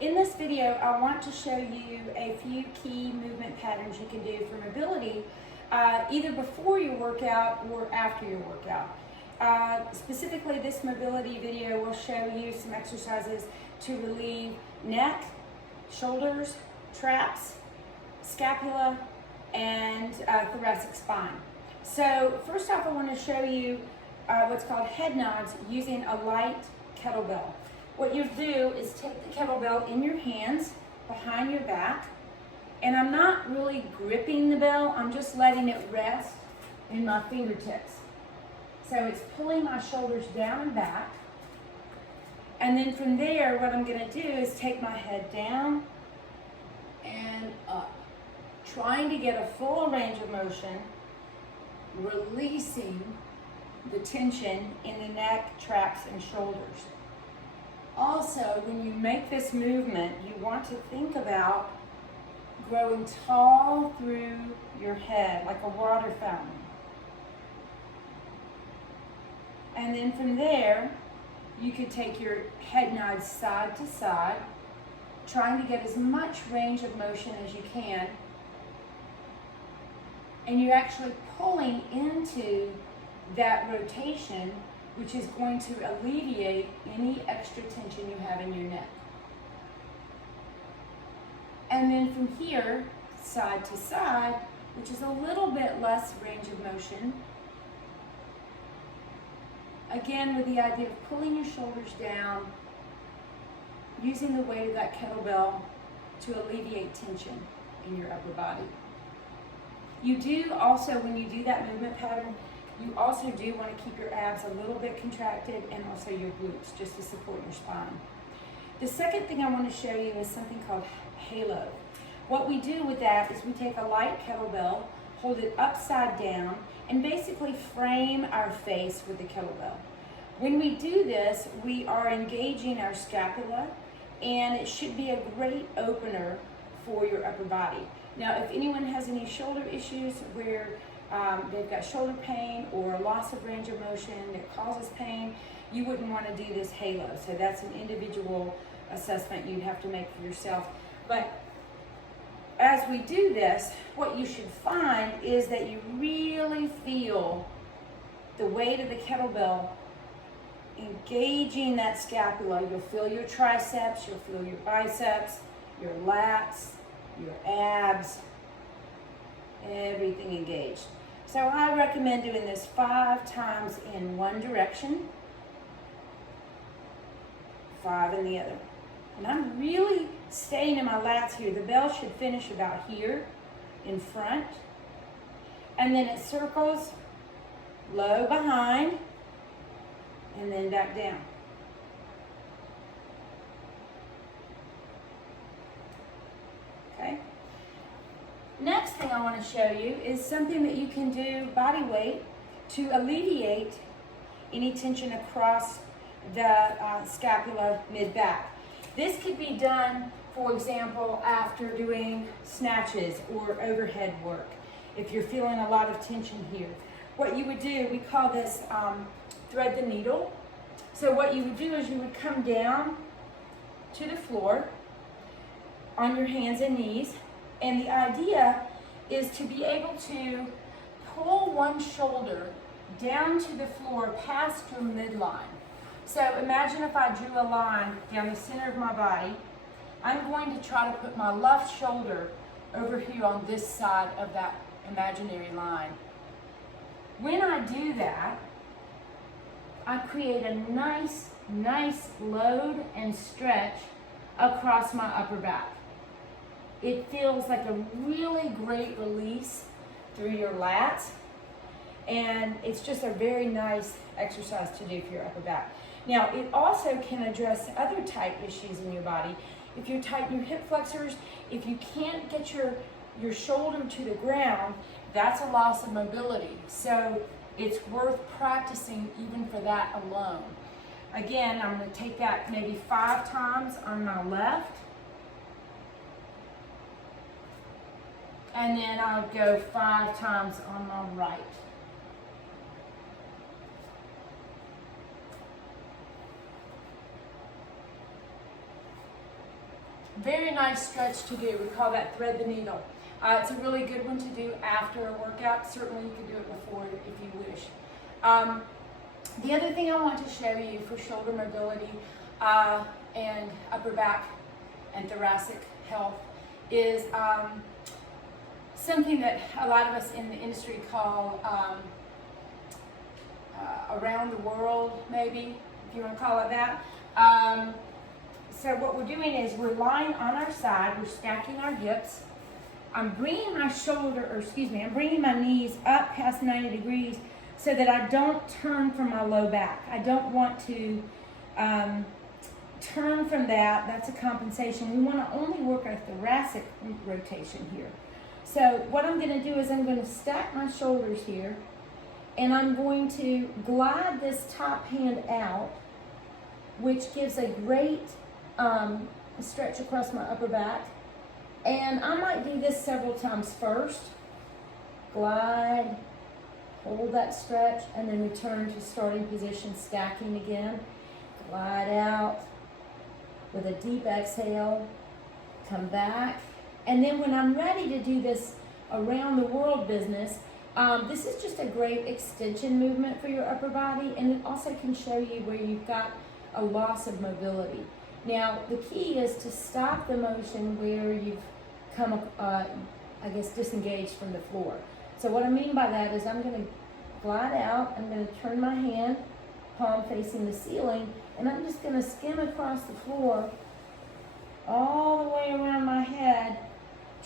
In this video, I want to show you a few key movement patterns you can do for mobility, either before your workout or after your workout. Specifically, this mobility video will show you some exercises to relieve neck, shoulders, traps, scapula, and thoracic spine. So first off, I want to show you what's called head nods using a light kettlebell. What you do is take the kettlebell in your hands behind your back, and I'm not really gripping the bell, I'm just letting it rest in my fingertips. So it's pulling my shoulders down and back, and then from there what I'm going to do is take my head down and up, trying to get a full range of motion, releasing the tension in the neck, traps, and shoulders. Also, when you make this movement, you want to think about growing tall through your head, like a water fountain. And then from there, you could take your head nods side to side, trying to get as much range of motion as you can. And you're actually pulling into that rotation, which is going to alleviate any extra tension you have in your neck. And then from here, side to side, which is a little bit less range of motion, again with the idea of pulling your shoulders down, using the weight of that kettlebell to alleviate tension in your upper body. You do also, when you do that movement pattern, you also do want to keep your abs a little bit contracted and also your glutes, just to support your spine. The second thing I want to show you is something called halo. What we do with that is we take a light kettlebell, hold it upside down, and basically frame our face with the kettlebell. When we do this, we are engaging our scapula, and it should be a great opener for your upper body. Now, if anyone has any shoulder issues where they've got shoulder pain or a loss of range of motion that causes pain, you wouldn't want to do this halo. So that's an individual assessment you'd have to make for yourself. But as we do this, what you should find is that you really feel the weight of the kettlebell engaging that scapula. You'll feel your triceps, you'll feel your biceps, your lats, your abs, everything engaged. So I recommend doing this 5 times in one direction, 5 in the other. And I'm really staying in my lats here. The bell should finish about here in front. And then it circles low behind and then back down. Okay. Next thing I want to show you is something that you can do body weight to alleviate any tension across the scapula mid-back. This could be done, for example, after doing snatches or overhead work. If you're feeling a lot of tension here, what you would do, we call this thread the needle. So what you would do is you would come down to the floor on your hands and knees, and the idea is to be able to pull one shoulder down to the floor past your midline. So imagine if I drew a line down the center of my body. I'm going to try to put my left shoulder over here on this side of that imaginary line. When I do that, I create a nice load and stretch across my upper back. It feels like a really great release through your lats, and it's just a very nice exercise to do for your upper back. Now, it also can address other tight issues in your body. If you're tight in your hip flexors, if you can't get your shoulder to the ground, that's a loss of mobility. So it's worth practicing even for that alone. Again, I'm going to take that maybe 5 times on my left. And then I'll go 5 times on my right. very nice stretch to do. We call that thread the needle. It's a really good one to do after a workout. Certainly you can do it before if you wish. The other thing I want to show you for shoulder mobility and upper back and thoracic health is something that a lot of us in the industry call around the world, maybe, if you want to call it that. So what we're doing is we're lying on our side, we're stacking our hips. I'm bringing I'm bringing my knees up past 90 degrees so that I don't turn from my low back. I don't want to turn from that. That's a compensation. We want to only work our thoracic rotation here. So what I'm going to do is I'm going to stack my shoulders here, and I'm going to glide this top hand out, which gives a great stretch across my upper back. And I might do this several times first. Glide, hold that stretch, and then return to starting position, stacking again. Glide out with a deep exhale, come back. And then when I'm ready to do this around the world business, this is just a great extension movement for your upper body, and it also can show you where you've got a loss of mobility. Now, the key is to stop the motion where you've come, disengaged from the floor. So what I mean by that is I'm going to glide out, I'm going to turn my hand, palm facing the ceiling, and I'm just going to skim across the floor all the way around my head,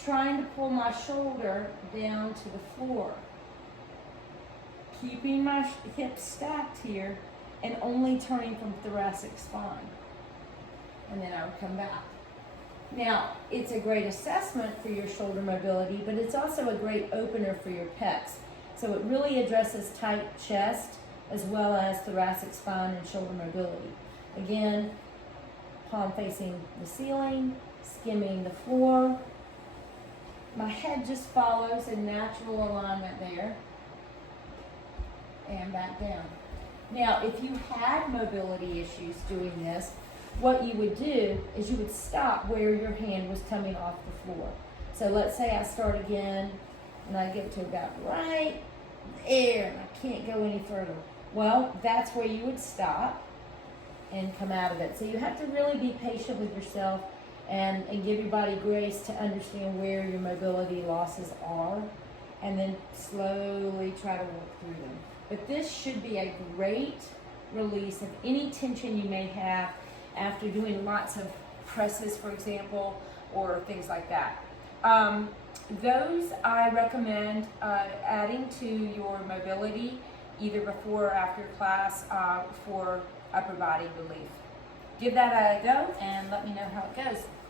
trying to pull my shoulder down to the floor. Keeping my hips stacked here and only turning from thoracic spine. And then I would come back. Now, it's a great assessment for your shoulder mobility, but it's also a great opener for your pecs. So it really addresses tight chest as well as thoracic spine and shoulder mobility. Again, palm facing the ceiling, skimming the floor. My head just follows a natural alignment there. And back down. Now, if you had mobility issues doing this, what you would do is you would stop where your hand was coming off the floor. So let's say I start again and I get to about right there and I can't go any further. Well, that's where you would stop and come out of it. So you have to really be patient with yourself and give your body grace to understand where your mobility losses are, and then slowly try to work through them. But this should be a great release of any tension you may have after doing lots of presses, for example, or things like that. Those I recommend adding to your mobility either before or after class for upper body relief. Give that a go and let me know how it goes.